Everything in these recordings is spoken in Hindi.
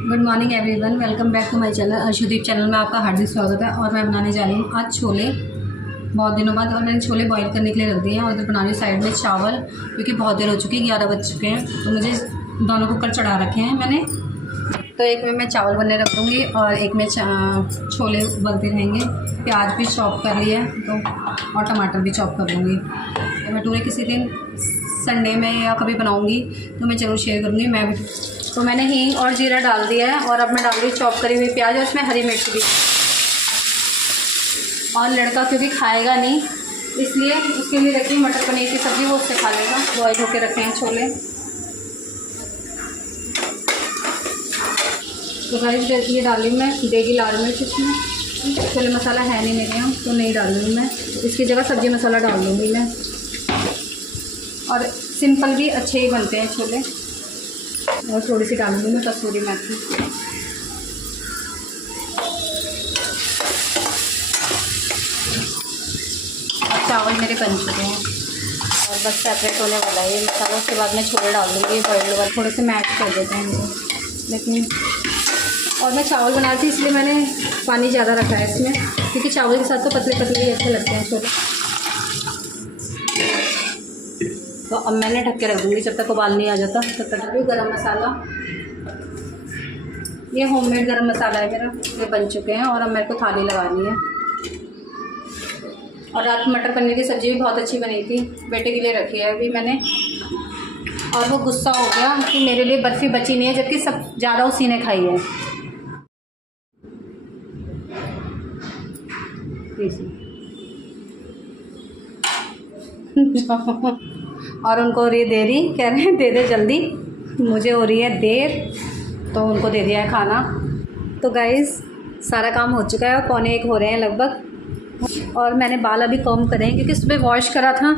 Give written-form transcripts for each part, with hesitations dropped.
Good morning everyone, welcome back to my channel Arshdeep channel में आपका हार्दिक स्वागत है। और मैं बनाने जा रही हूँ आज छोले, बहुत दिनों बाद। और मैंने छोले बॉईल करने के लिए रख दिए हैं और इधर बना रही हूँ साइड में चावल, क्योंकि बहुत देर हो चुकी है, 11 बज चुके हैं। तो मुझे दोनों कुकर चढ़ा रखे हैं मैंने। तो एक में मैं चावल बनने रख दूँगी और एक में छोले बनते रहेंगे। प्याज भी चॉप कर लिया है तो, और टमाटर भी चॉप कर लूँगी। भटूरे किसी दिन संडे में या कभी बनाऊँगी तो मैं ज़रूर शेयर करूँगी। मैं भी तो मैंने हींग और जीरा डाल दिया है और अब मैं डाल रही हूँ चॉप करी हुई प्याज और उसमें हरी मिर्च भी। और लड़का क्योंकि खाएगा नहीं, इसलिए उसके लिए रखी हूँ मटर पनीर की सब्ज़ी, वो उससे खा लेगा। बॉयल होके रखे हैं छोले। तो गाइस ये डाल रही हूँ मैं देगी लाल मिर्च इसमें। छोले मसाला है नहीं मेरे यहाँ तो नहीं डाल रही हूँ मैं, इसकी जगह सब्ज़ी मसाला डाल दूँगी मैं। और सिंपल भी अच्छे ही बनते हैं छोले। और थोड़ी सी डालूंगी मैं कसूरी मेथी। और चावल मेरे बन चुके हैं और बस सेपरेट होने वाला है ये मसाला। उसके बाद मैं छोले डाल दूँगी बॉइल्ड वाले, थोड़े से मैश कर देते हैं इनको। लेकिन और मैं चावल बना रही थी इसलिए मैंने पानी ज़्यादा रखा है इसमें, क्योंकि चावल के साथ तो पतले पतले ही अच्छे लगते हैं छोले। तो अब मैंने ढक के रख दूँगी जब तक उबाल नहीं आ जाता। तब तक गरम मसाला, ये होममेड गरम मसाला है मेरा, ये बन चुके हैं। और अब मेरे को थाली लगानी है। और रात मटर पनीर की सब्ज़ी भी बहुत अच्छी बनी थी, बेटे के लिए रखी है अभी मैंने। और वो गुस्सा हो गया कि मेरे लिए बर्फ़ी बची नहीं है, जबकि सब ज़्यादा उसी ने खाई है। और उनको ये दे रही, कह रहे हैं दे दे जल्दी, मुझे हो रही है देर, तो उनको दे दिया है खाना। तो गाइस सारा काम हो चुका है और 1:15 हो रहे हैं लगभग। और मैंने बाल अभी कम करे हैं क्योंकि सुबह वॉश करा था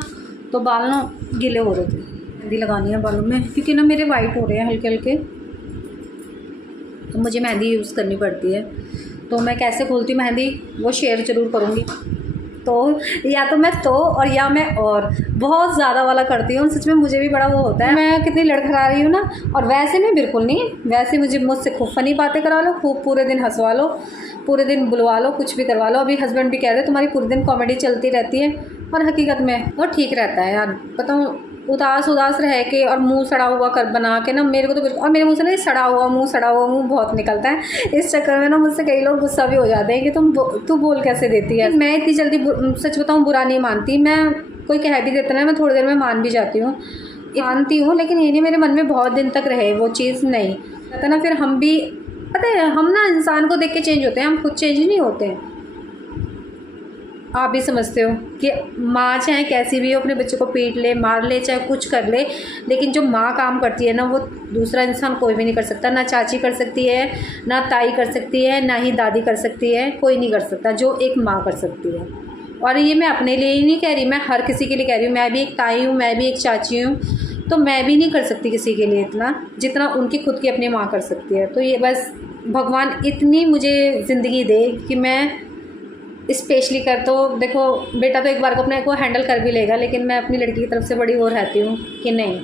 तो बाल ना गीले हो रहे थे। मेहंदी लगानी है बालों में क्योंकि ना मेरे वाइट हो रहे हैं हल्के हल्के, तो मुझे मेहंदी यूज़ करनी पड़ती है। तो मैं कैसे खोलती हूँ मेहंदी वो शेयर ज़रूर करूँगी। तो या तो मैं और या मैं और बहुत ज़्यादा वाला करती हूँ। सच में मुझे भी बड़ा वो होता है, मैं कितनी लड़खड़ा रही हूँ ना। और वैसे मैं बिल्कुल नहीं, वैसे मुझे मुझसे खूब फ़नी बातें करा लो, खूब पूरे दिन हंसवा लो, पूरे दिन बुलवा लो, कुछ भी करवा लो। अभी हस्बैंड भी कह रहे तुम्हारी पूरे दिन कॉमेडी चलती रहती है। और हकीकत में वो ठीक रहता है यार, बताऊँ, उदास रह के और मुंह सड़ा हुआ कर बना के ना, मेरे को तो बिल्कुल। और मेरे मुंह से ना सड़ा हुआ मुंह बहुत निकलता है। इस चक्कर में ना मुझसे कई लोग गुस्सा भी हो जाते हैं कि तू बोल कैसे देती है। मैं इतनी जल्दी सच बताऊँ बुरा नहीं मानती। मैं कोई कह भी देता ना, मैं थोड़ी देर में मान भी जाती हूँ, मानती हूँ। लेकिन ये नहीं मेरे मन में बहुत दिन तक रहे वो चीज़, नहीं पता ना। फिर हम भी पता है, हम ना इंसान को देख के चेंज होते हैं, हम खुद चेंज नहीं होते हैं। आप भी समझते हो कि माँ चाहे कैसी भी हो अपने बच्चे को पीट ले, मार ले, चाहे कुछ कर ले, लेकिन जो माँ काम करती है ना वो दूसरा इंसान कोई भी नहीं कर सकता। ना चाची कर सकती है, ना ताई कर सकती है, ना ही दादी कर सकती है, कोई नहीं कर सकता जो एक माँ कर सकती है। और ये मैं अपने लिए ही नहीं कह रही, मैं हर किसी के लिए कह रही हूँ। मैं भी एक ताई हूँ, मैं भी एक चाची हूँ, तो मैं भी नहीं कर सकती किसी के लिए इतना जितना उनकी खुद की अपनी माँ कर सकती है। तो ये बस भगवान इतनी मुझे ज़िंदगी दे कि मैं स्पेशली कर, तो देखो बेटा तो एक बार को अपने को हैंडल कर भी लेगा, लेकिन मैं अपनी लड़की की तरफ से बड़ी वो रहती हूँ कि नहीं,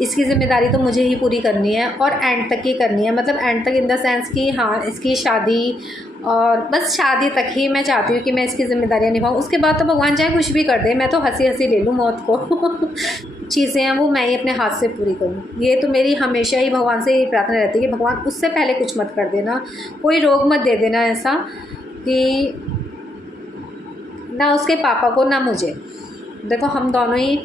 इसकी ज़िम्मेदारी तो मुझे ही पूरी करनी है और एंड तक ही करनी है। मतलब एंड तक इन द सेंस कि हाँ इसकी शादी, और बस शादी तक ही मैं चाहती हूँ कि मैं इसकी ज़िम्मेदारियाँ निभाऊँ। उसके बाद तो भगवान चाहे कुछ भी कर दे, मैं तो हंसी हंसी ले लूँ मौत को। चीज़ें हैं वो मैं ही अपने हाथ से पूरी करूँ, ये तो मेरी हमेशा ही भगवान से यही प्रार्थना रहती है कि भगवान उससे पहले कुछ मत कर देना, कोई रोग मत दे देना ऐसा कि ना उसके पापा को ना मुझे। देखो हम दोनों ही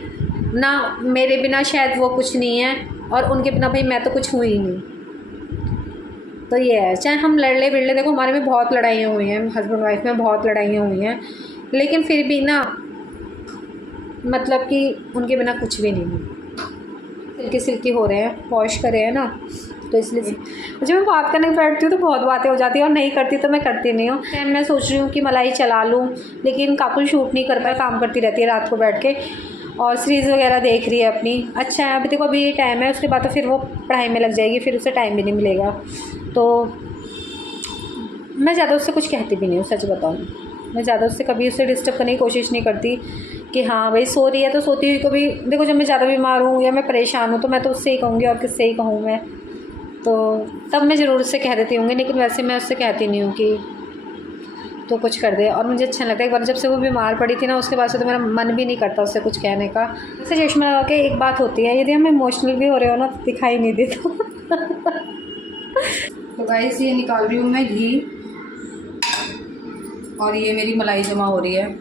ना, मेरे बिना शायद वो कुछ नहीं है और उनके बिना भाई मैं तो कुछ हुई ही नहीं। तो ये है, चाहे हम लड़ ले बिड़ ले, देखो हमारे में बहुत लड़ाइयाँ हुई हैं, हस्बैंड वाइफ में बहुत लड़ाइयाँ हुई हैं, लेकिन फिर भी ना मतलब कि उनके बिना कुछ भी नहीं है। सिल्की हो रहे हैं, वॉश करे हैं ना, तो इसलिए मुझे मैं बात करने बैठती हूँ तो बहुत बातें हो जाती हैं, और नहीं करती तो मैं करती नहीं हूँ। मैं सोच रही हूँ कि मलाई चला लूँ, लेकिन काकुल शूट नहीं कर पाए, काम करती रहती है रात को बैठ के और सीरीज़ वगैरह देख रही है अपनी। अच्छा है, अभी देखो अभी ये टाइम है, उसके बाद तो फिर वो पढ़ाई में लग जाएगी, फिर उसे टाइम भी नहीं मिलेगा। तो मैं ज़्यादा उससे कुछ कहती भी नहीं हूँ, सच बताऊँ। मैं ज़्यादा उससे कभी उससे डिस्टर्ब करने की कोशिश नहीं करती कि हाँ भाई सो रही है तो सोती हुई को भी। देखो जब मैं ज़्यादा बीमार हूँ या मैं परेशान हूँ तो मैं तो उससे ही कहूँगी, और किससे ही कहूँ मैं। तो तब मैं ज़रूर उससे कह देती होंगी, लेकिन वैसे मैं उससे कहती नहीं हूँ कि तो कुछ कर दे। और मुझे अच्छा लगता है, एक बार जब से वो बीमार पड़ी थी ना, उसके बाद से तो मेरा मन भी नहीं करता उससे कुछ कहने का। जैसे चश्मा लगा के एक बात होती है, यदि हम इमोशनल भी हो रहे हो ना तो दिखाई नहीं देता। तो गाइस ये निकाल रही हूँ मैं घी, और ये मेरी मलाई जमा हो रही है।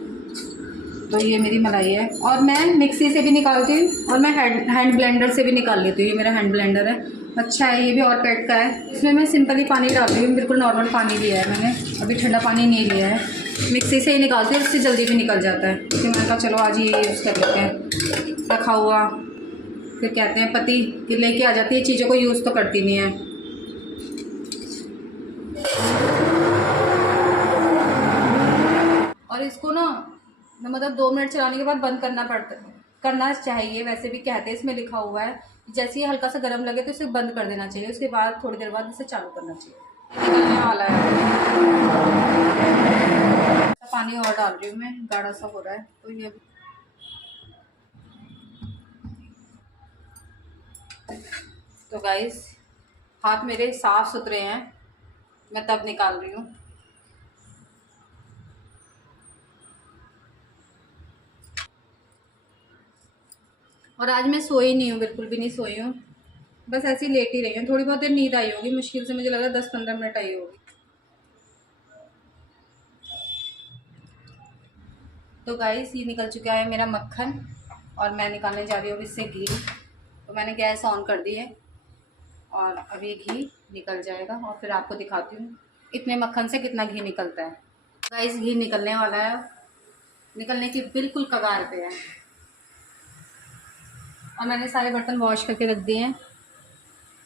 तो ये मेरी मलाई है, और मैं मिक्सी से भी निकालती हूँ और मैं हैंड ब्लेंडर से भी निकाल लेती हूँ। ये मेरा हैंड ब्लेंडर है, अच्छा है, ये भी और पेट का है। इसमें मैं सिंपली पानी डालती हूँ, बिल्कुल नॉर्मल पानी लिया है मैंने, अभी ठंडा पानी नहीं लिया है। मिक्सी से ही निकालती हूँ, उससे जल्दी भी निकल जाता है। फिर मैंने कहा चलो आज ये यूज़ कर लेते हैं, रखा हुआ फिर कहते हैं पति कि लेके आ जाती है चीज़ों को, यूज़ तो करती नहीं है। और इसको ना मतलब 2 मिनट चलाने के बाद बंद करना चाहिए। वैसे भी कहते हैं, इसमें लिखा हुआ है जैसे ही हल्का सा गर्म लगे तो इसे बंद कर देना चाहिए, उसके बाद थोड़ी देर बाद इसे चालू करना चाहिए। निकलने वाला है, पानी और डाल रही हूँ मैं, गाढ़ा सा हो रहा है। तो ये तो गाइस हाथ मेरे साफ सुथरे हैं, मैं तब निकाल रही हूँ। और आज मैं सोई नहीं हूँ, बिल्कुल भी नहीं सोई हूँ, बस ऐसे ही लेट ही रही हूँ। थोड़ी बहुत देर नींद आई होगी, मुश्किल से मुझे लग रहा है 10-15 मिनट आई होगी। तो गाइस ये निकल चुका है मेरा मक्खन, और मैं निकालने जा रही हूँ इससे घी। तो मैंने गैस ऑन कर दी है, और अभी घी निकल जाएगा और फिर आपको दिखाती हूँ इतने मक्खन से कितना घी निकलता है। गाइस घी निकलने वाला है, निकलने की बिल्कुल कगार पे है, और मैंने सारे बर्तन वॉश करके रख दिए हैं।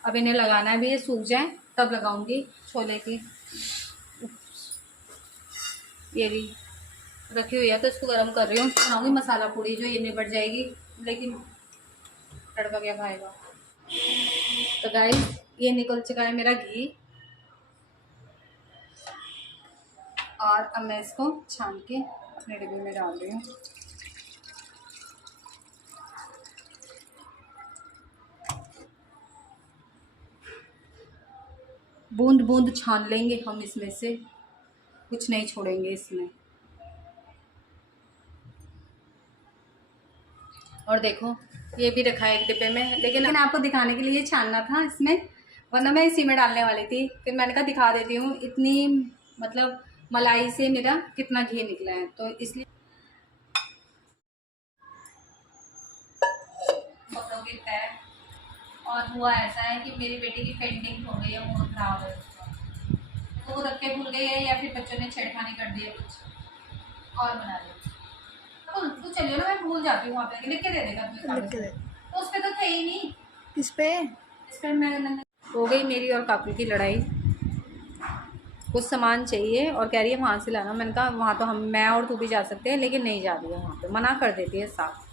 अब इन्हें लगाना है, भी ये सूख जाए तब लगाऊंगी छोले की। ये भी रखी हुई है, तो इसको गर्म कर रही हूँ, बनाऊंगी मसाला पूड़ी, जो ये निपट जाएगी, लेकिन तड़का क्या खाएगा। तो गाइस ये निकल चुका है मेरा घी, और अब मैं इसको छान के अपने डिब्बे में डाल रही हूँ। बूंद बूंद छान लेंगे हम इसमें से, कुछ नहीं छोड़ेंगे इसमें। और देखो ये भी रखा है एक डिब्बे में, लेकिन आपको दिखाने के लिए छानना था इसमें, वरना मैं इसी में डालने वाली थी। फिर मैंने कहा दिखा देती हूँ इतनी मतलब मलाई से मेरा कितना घी निकला है, तो इसलिए बताओगे तय। और हुआ ऐसा है कि मेरी बेटी की पेंटिंग हो गई है, मूड खराब है उसका, तो वो रख के भूल गई है, या फिर बच्चों ने छेड़खानी कर दी है कुछ और बना दी। तो चलिए ना, मैं भूल जाती हूँ, वहाँ पे लिख के दे देगा तो उस पर तो थे ही नहीं। इस पे मैं हो गई मेरी और काकू की लड़ाई, कुछ सामान चाहिए और कह रही है वहाँ से लाना। मैंने कहा वहाँ तो मैं और तू भी जा सकते हैं, लेकिन नहीं जा रही है, वहाँ पे मना कर देती है साफ,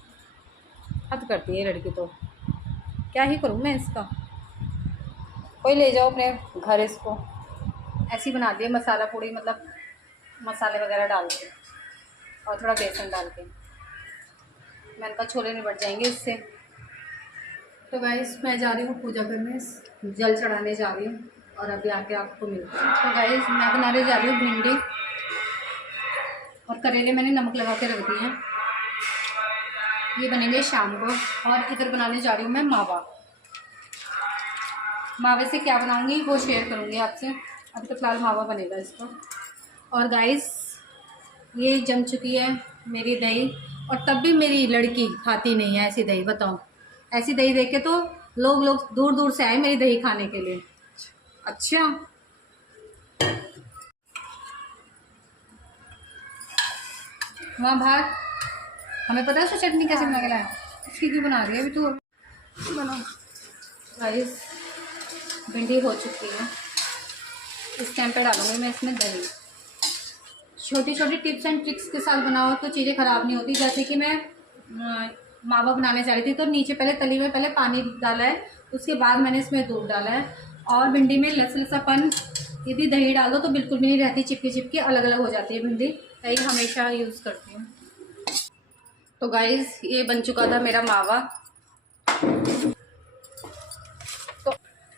हद करती है लड़की। तो क्या ही करूँ मैं इसका, कोई ले जाओ अपने घर इसको। ऐसी बना दिया मसाला पूड़ी, मतलब मसाले वगैरह डाल के और थोड़ा बेसन डाल के। मैंने कहा छोले निबट जाएंगे इससे। तो गाइस मैं जा रही हूँ पूजा करने, जल चढ़ाने जा रही हूँ, और अभी आके आपको मिलती हूँ। तो गाइस मैं बनाने जा रही हूँ भिंडी और करेले, मैंने नमक लगा के रख दिए हैं, ये बनेंगे शाम को। और इधर बनाने जा रही हूँ मैं मावा। मावे से क्या बनाऊँगी वो शेयर करूँगी आपसे, अभी तो फ़िलहाल मावा बनेगा इसका। और गाइस ये जम चुकी है मेरी दही, और तब भी मेरी लड़की खाती नहीं है ऐसी दही। बताओ, ऐसी दही देख के तो लोग दूर दूर से आए मेरी दही खाने के लिए। अच्छा माँ भात, हमें पता है उसको चटनी कैसे बना के लाया, उसकी क्यों बना रही है अभी तू, बना। गाइस भिंडी हो चुकी है, इस टाइम पे डालूंगी मैं इसमें दही। छोटी छोटी टिप्स एंड ट्रिक्स के साथ बनाओ तो चीज़ें ख़राब नहीं होती। जैसे कि मैं मावा बनाने जा रही थी, तो नीचे पहले तली में पहले पानी डाला है, उसके बाद मैंने इसमें दूध डाला है। और भिंडी में लसलसापन, यदि दही डालो तो बिल्कुल भी नहीं रहती, चिपकी चिपकी अलग अलग हो जाती है भिंडी। दही हमेशा यूज़ करती हूँ। तो गाइस ये बन चुका था मेरा मावा।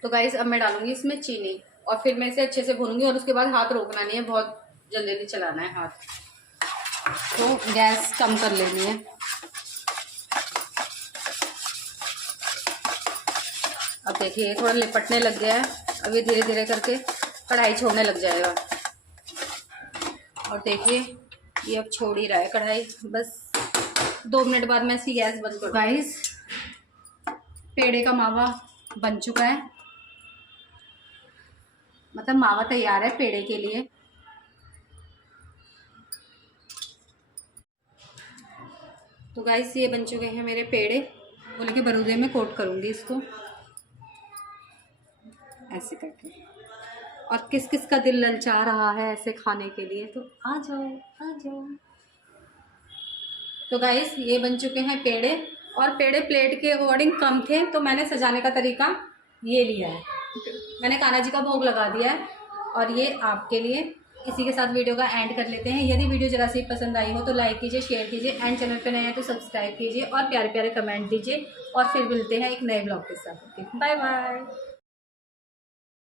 तो गाइस अब मैं डालूंगी इसमें चीनी और फिर मैं इसे अच्छे से भूनूंगी और उसके बाद हाथ रोकना नहीं है, बहुत जल्दी जल्दी चलाना है हाथ, तो गैस कम कर लेनी है। अब देखिए थोड़ा लिपटने लग गया है, अब ये धीरे धीरे करके कढ़ाई छोड़ने लग जाएगा। और देखिए ये अब छोड़ ही रहा है कढ़ाई, बस 2 मिनट बाद मैं इसकी गैस बंद करूँ। गाइस पेड़े का मावा बन चुका है, मतलब मावा तैयार है पेड़े के लिए। तो गाइस ये बन चुके हैं मेरे पेड़े, बोले के बरूदे में कोट करूँगी इसको ऐसे करके। और किस किस का दिल ललचा रहा है ऐसे खाने के लिए, तो आ जाओ आ जाओ। तो गाइस ये बन चुके हैं पेड़े, और पेड़े प्लेट के अकॉर्डिंग कम थे तो मैंने सजाने का तरीका ये लिया है, मैंने कान्हा जी का भोग लगा दिया है और ये आपके लिए। इसी के साथ वीडियो का एंड कर लेते हैं। यदि वीडियो जरा सी पसंद आई हो तो लाइक कीजिए, शेयर कीजिए, एंड चैनल पे नए हैं तो सब्सक्राइब कीजिए और प्यारे प्यारे कमेंट दीजिए। और फिर मिलते हैं एक नए ब्लॉग के साथ। Bye bye.